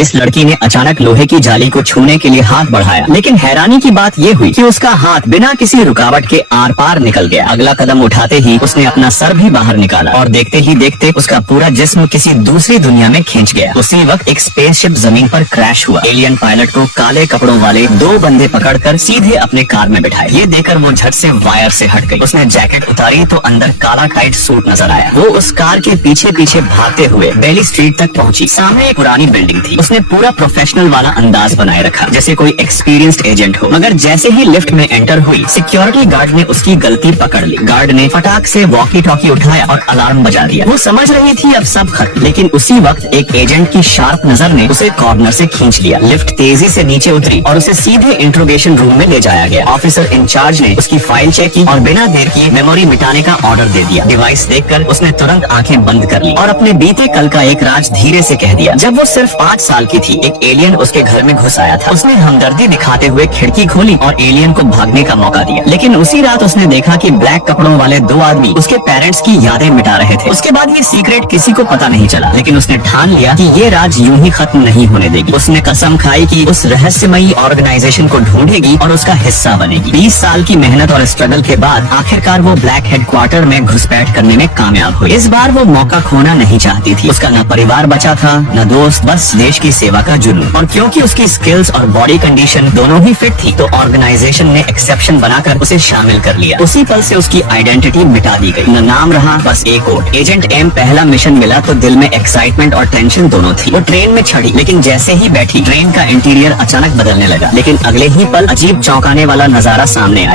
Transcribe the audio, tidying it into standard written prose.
इस लड़की ने अचानक लोहे की जाली को छूने के लिए हाथ बढ़ाया, लेकिन हैरानी की बात ये हुई कि उसका हाथ बिना किसी रुकावट के आर पार निकल गया। अगला कदम उठाते ही उसने अपना सर भी बाहर निकाला और देखते ही देखते उसका पूरा जिस्म किसी दूसरी दुनिया में खींच गया। उसी वक्त एक स्पेसशिप जमीन पर क्रैश हुआ। एलियन पायलट को काले कपड़ों वाले 2 बंदे पकड़कर सीधे अपने कार में बिठाए। ये देखकर वो झट से वायर से हट गई। उसने जैकेट उतारी तो अंदर काला टाइट सूट नजर आया। वो उस कार के पीछे पीछे भागते हुए बेली स्ट्रीट तक पहुंची। सामने एक पुरानी बिल्डिंग थी। उसने पूरा प्रोफेशनल वाला अंदाज बनाए रखा, जैसे कोई एक्सपीरियंस्ड एजेंट हो। मगर जैसे ही लिफ्ट में एंटर हुई, सिक्योरिटी गार्ड ने उसकी गलती पकड़ ली। गार्ड ने फटाक से वॉकी टॉकी उठाया और अलार्म बजा दिया। वो समझ रही थी अब सब खत्म, लेकिन उसी वक्त एक एजेंट की शार्प नजर ने उसे कॉर्नर से खींच लिया। लिफ्ट तेजी से नीचे उतरी और उसे सीधे इंट्रोगेशन रूम में ले जाया गया। ऑफिसर इंचार्ज ने उसकी फाइल चेक की और बिना देर किए मेमोरी मिटाने का ऑर्डर दे दिया। डिवाइस देखकर उसने तुरंत आंखें बंद कर ली और अपने बीते कल का एक राज धीरे से कह दिया। जब वो सिर्फ 5 साल की थी, एक एलियन उसके घर में घुस आया था। उसने हमदर्दी दिखाते हुए खिड़की खोली और एलियन को भागने का मौका दिया। लेकिन उसी रात उसने देखा कि ब्लैक कपड़ों वाले 2 आदमी उसके पेरेंट्स की यादें मिटा रहे थे। उसके बाद ये सीक्रेट किसी को पता नहीं चला, लेकिन उसने ठान लिया कि ये राज यूं ही खत्म नहीं होने देगी। उसने कसम खाई कि उस रहस्यमयी ऑर्गेनाइजेशन को ढूंढेगी और उसका हिस्सा बनेगी। 20 साल की मेहनत और स्ट्रगल के बाद आखिरकार वो ब्लैक हेडक्वार्टर में घुसपैठ करने में कामयाब हुई। इस बार वो मौका खोना नहीं चाहती थी। उसका न परिवार बचा था, न दोस्त, बस देश की सेवा का जुनून। और क्योंकि उसकी स्किल्स और बॉडी कंडीशन दोनों ही फिट थी, तो ऑर्गेनाइजेशन ने एक्सेप्शन बनाकर उसे शामिल कर लिया। उसी पल से उसकी आइडेंटिटी मिटा दी गई। न नाम रहा, बस एक कोड, एजेंट एम। पहला मिशन मिला तो दिल में एक्साइटमेंट और टेंशन दोनों थी। वो ट्रेन में चढ़ी, लेकिन जैसे ही बैठी ट्रेन का इंटीरियर अचानक बदलने लगा। लेकिन अगले ही पल अजीब चौंकाने वाला नजारा सामने आया।